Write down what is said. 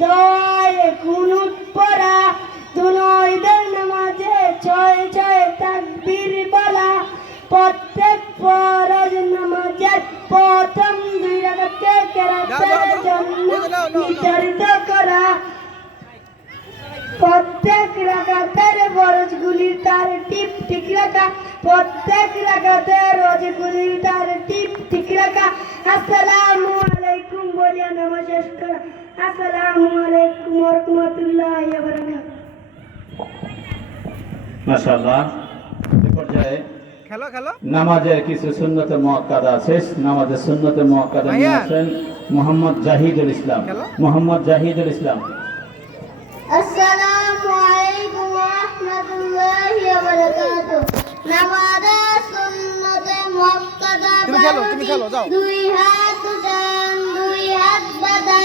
দোয়ায়ে কুনুত পড়া, দুনো ঈদের নামাজে ছয় ছয় তাকবীর বলা, প্রত্যেক ফরজ নামাজের প্রথম 2 রাকাতে কেরাতের জন্য নির্ধারিত করা, প্রত্যেক রাকাতের ফরজগুলির তারতিব ঠিক রাখা, প্রত্যেক রাকাতের রোজাগুলির তারতিব ঠিক রাখা। আসসালামু আলাইকুম বলে নামাজ শেষ করা। আসসালামু আলাইকুম ওয়া রাহমাতুল্লাহি ওয়া বারাকাতুহু। মাশাআল্লাহ। এই পর্যায়ে নামাজের কিছু সুন্নতে মুআক্কাদা শেষ। নামাজের সুন্নতে মুআক্কাদা নিয়ে আসেন মোহাম্মদ জাহিদুল ইসলাম। মোহাম্মদ জাহিদুল ইসলাম। আসসালামু আলাইকুম ওয়া রাহমাতুল্লাহি ওয়া বারাকাতুহু। নামাজের সুন্নতে মুআক্কাদা, 2 হাত উঠান 2 হাত বাঁধা,